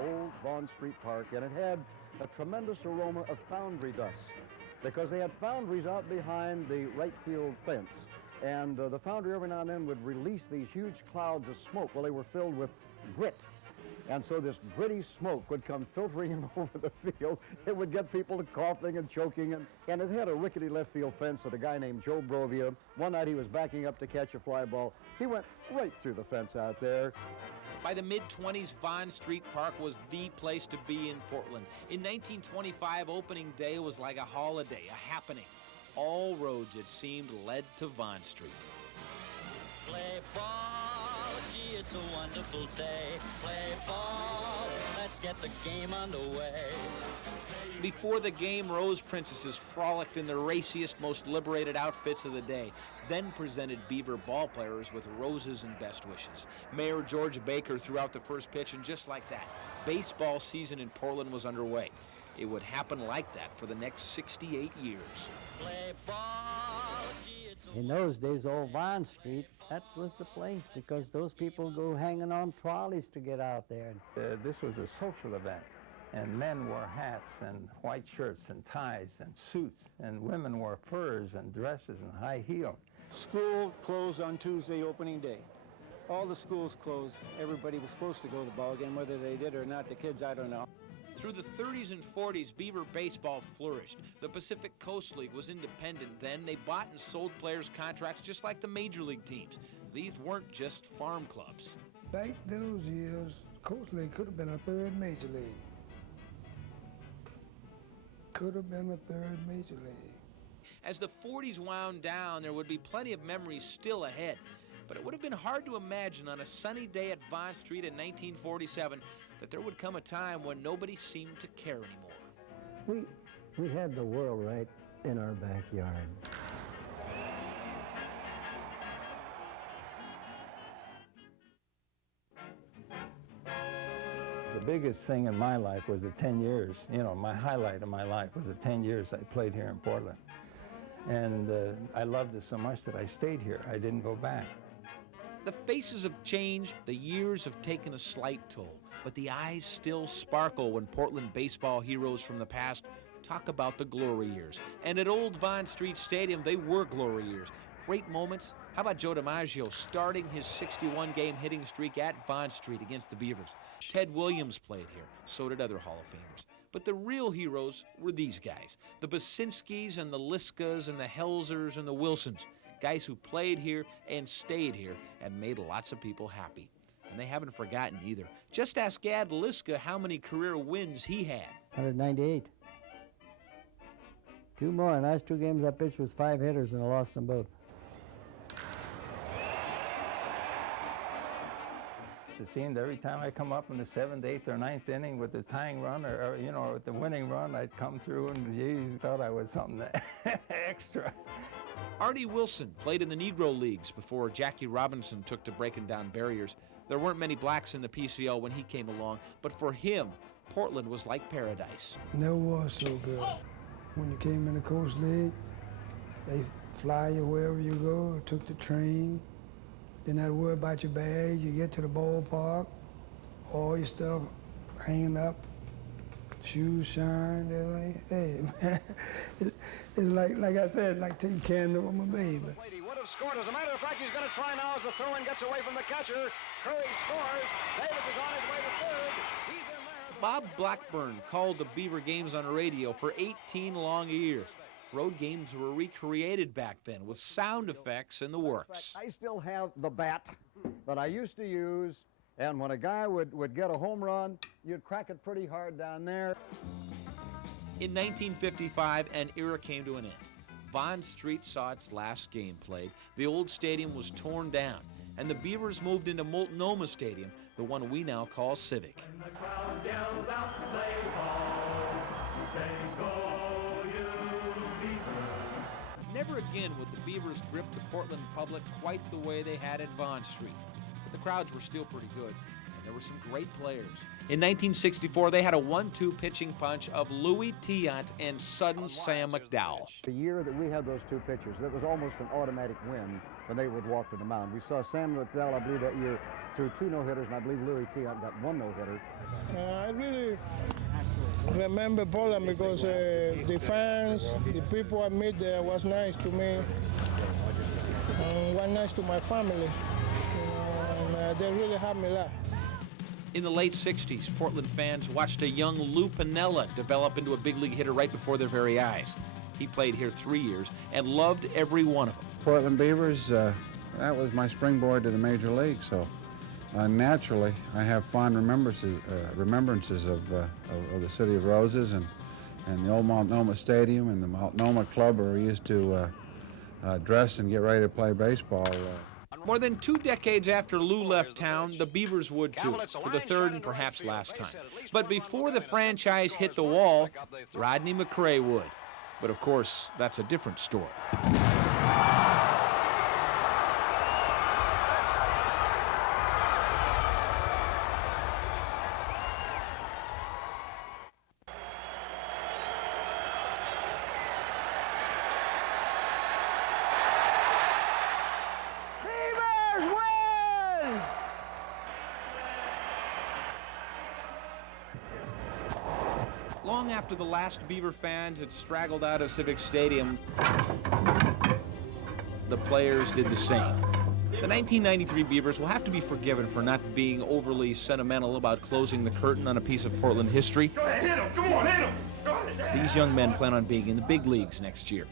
old Vaughn Street Park, and it had a tremendous aroma of foundry dust because they had foundries out behind the right field fence. And the foundry every now and then would release these huge clouds of smoke. Well, they were filled with grit. And so this gritty smoke would come filtering in over the field. It would get people to coughing and choking. And it had a rickety left field fence that a guy named Joe Brovia, one night he was backing up to catch a fly ball. He went right through the fence out there. By the mid-20s, Vaughn Street Park was the place to be in Portland. In 1925, opening day was like a holiday, a happening. All roads, it seemed, led to Vaughn Street. Play ball, gee, it's a wonderful day. Play ball, let's get the game underway. Before the game, Rose Princesses frolicked in the raciest, most liberated outfits of the day, then presented Beaver ballplayers with roses and best wishes. Mayor George Baker threw out the first pitch, and just like that, baseball season in Portland was underway. It would happen like that for the next 68 years. Play ball, gee, it's a In those days, old Vaughn Street, that was the place because those people go hanging on trolleys to get out there. This was a social event, and men wore hats and white shirts and ties and suits, and women wore furs and dresses and high heels. School closed on Tuesday, opening day. All the schools closed. Everybody was supposed to go to the ball game, whether they did or not. The kids, I don't know. Through the 30s and 40s, Beaver baseball flourished. The Pacific Coast League was independent then. They bought and sold players' contracts just like the major league teams. These weren't just farm clubs. Back those years, Coast League could have been a third major league. Could have been a third major league. As the 40s wound down, there would be plenty of memories still ahead. But it would have been hard to imagine on a sunny day at Vaughn Street in 1947 that there would come a time when nobody seemed to care anymore. We had the world right in our backyard. The biggest thing in my life was the 10 years. You know, my highlight of my life was the 10 years I played here in Portland. And I loved it so much that I stayed here. I didn't go back. The faces have changed, the years have taken a slight toll, but the eyes still sparkle when Portland baseball heroes from the past talk about the glory years. And at Old Vaughn Street Stadium, they were glory years. Great moments. How about Joe DiMaggio starting his 61-game hitting streak at Vaughn Street against the Beavers? Ted Williams played here. So did other Hall of Famers. But the real heroes were these guys, the Basinskis and the Liskas and the Helzers and the Wilsons, guys who played here and stayed here and made lots of people happy. And they haven't forgotten either. Just ask Gad Liska how many career wins he had. 198. Two more. In the last two games I pitched was 5 hitters and I lost them both. It seemed every time I come up in the 7th, 8th, or 9th inning with the tying run or you know, with the winning run, I'd come through and geez, thought I was something extra. Artie Wilson played in the Negro Leagues before Jackie Robinson took to breaking down barriers. There weren't many blacks in the PCL when he came along, but for him, Portland was like paradise. Never was so good. When you came in the Coast League, they fly you wherever you go, took the train. Didn't have to worry about your bags. You get to the ballpark, all your stuff hanging up, shoes shine. They're like, hey, man, it's like I said, like taking care of my baby. He would have scored. As a matter of fact, he's going to try now as the throw-in gets away from the catcher. Curry scores. Davis is on his way to third. He's in there. Bob Blackburn called the Beaver games on the radio for 18 long years. Road games were recreated back then with sound effects in the works. I still have the bat that I used to use, and when a guy would get a home run, you'd crack it pretty hard down there. In 1955, an era came to an end. Vaughn Street saw its last game played. The old stadium was torn down, and the Beavers moved into Multnomah Stadium, the one we now call Civic. When the crowd yells out, play ball, say go. Never again would the Beavers grip the Portland public quite the way they had at Vaughn Street. But the crowds were still pretty good, and there were some great players. In 1964, they had a 1-2 pitching punch of Louis Tiant and sudden Sam McDowell. The year that we had those two pitchers, that was almost an automatic win when they would walk to the mound. We saw Sam McDowell, I believe, that year threw 2 no-hitters, and I believe Louis T. got 1 no-hitter. I really remember Portland because the fans, the people I met there was nice to me, and was nice to my family, and they really helped me a lot. In the late 60s, Portland fans watched a young Lou Piniella develop into a big league hitter right before their very eyes. He played here 3 years and loved every one of them. Portland Beavers, that was my springboard to the major league, so naturally I have fond remembrances of the City of Roses and the old Multnomah Stadium and the Multnomah Club where we used to dress and get ready to play baseball. More than 2 decades after Lou left town, the Beavers would too, for the third and perhaps last time. But before the franchise hit the wall, Rodney McRae would. But of course, that's a different story. Long after the last Beaver fans had straggled out of Civic Stadium, the players did the same. The 1993 Beavers will have to be forgiven for not being overly sentimental about closing the curtain on a piece of Portland history. Go ahead, hit him. Come on, hit him. Go ahead. These young men plan on being in the big leagues next year.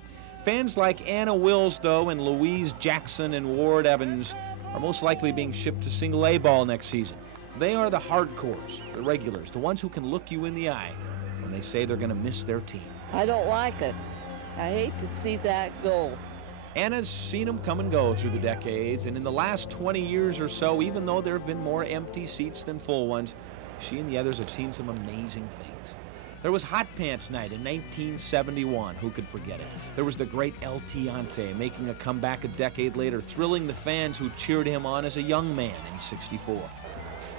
Fans like Anna Wills, though, and Louise Jackson and Ward Evans are most likely being shipped to single-A ball next season. They are the hardcores, the regulars, the ones who can look you in the eye when they say they're going to miss their team. I don't like it. I hate to see that go. Anna's seen them come and go through the decades, and in the last 20 years or so, even though there have been more empty seats than full ones, she and the others have seen some amazing things. There was Hot Pants Night in 1971. Who could forget it? There was the great El Tiante making a comeback a decade later, thrilling the fans who cheered him on as a young man in '64.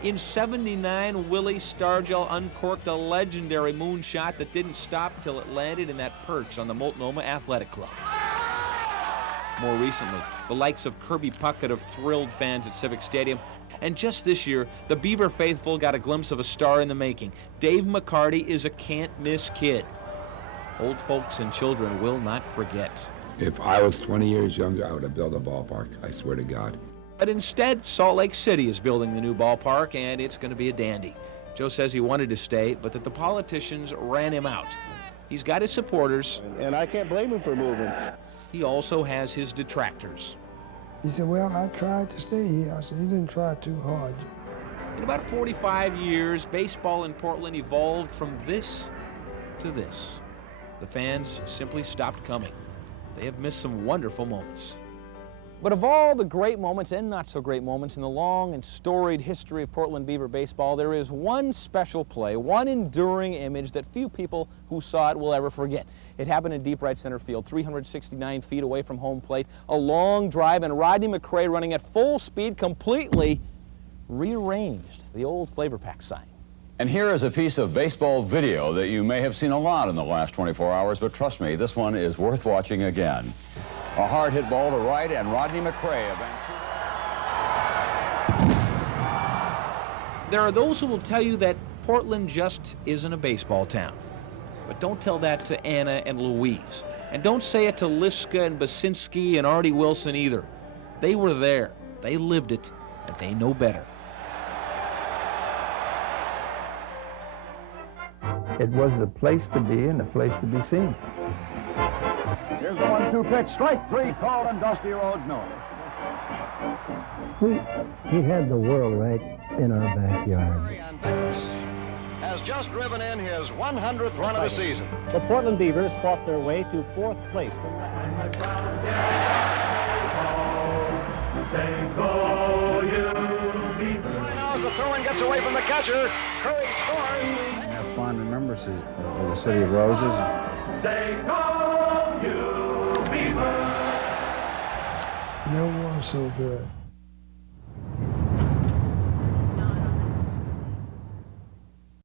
In '79, Willie Stargell uncorked a legendary moonshot that didn't stop till it landed in that perch on the Multnomah Athletic Club. More recently, the likes of Kirby Puckett have thrilled fans at Civic Stadium. And just this year, the Beaver faithful got a glimpse of a star in the making. Dave McCarty is a can't-miss kid. Old folks and children will not forget. If I was 20 years younger, I would have built a ballpark, I swear to God. But instead, Salt Lake City is building the new ballpark, and it's going to be a dandy. Joe says he wanted to stay, but that the politicians ran him out. He's got his supporters. And I can't blame him for moving. He also has his detractors. He said, well, I tried to stay here. I said, you didn't try too hard. In about 45 years, baseball in Portland evolved from this to this. The fans simply stopped coming. They have missed some wonderful moments. But of all the great moments and not so great moments in the long and storied history of Portland Beaver baseball, there is one special play, one enduring image that few people who saw it will ever forget. It happened in deep right center field, 369 feet away from home plate, a long drive, and Rodney McRae running at full speed completely rearranged the old Flavor Pack sign. And here is a piece of baseball video that you may have seen a lot in the last 24 hours, but trust me, this one is worth watching again. A hard hit ball to right, and Rodney McRae of Vancouver. There are those who will tell you that Portland just isn't a baseball town. But don't tell that to Anna and Louise. And don't say it to Liska and Basinski and Artie Wilson either. They were there, they lived it, and they know better. It was the place to be and the place to be seen. Here's the 1-2 pitch. Strike 3 called on Dusty Rhodes North. We had the world right in our backyard. Has just driven in his 100th run of the season. The Portland Beavers fought their way to 4th place. Now as the throw-in gets away from the catcher, Curry scores. I have fond remembrances of the City of Roses. No one so good.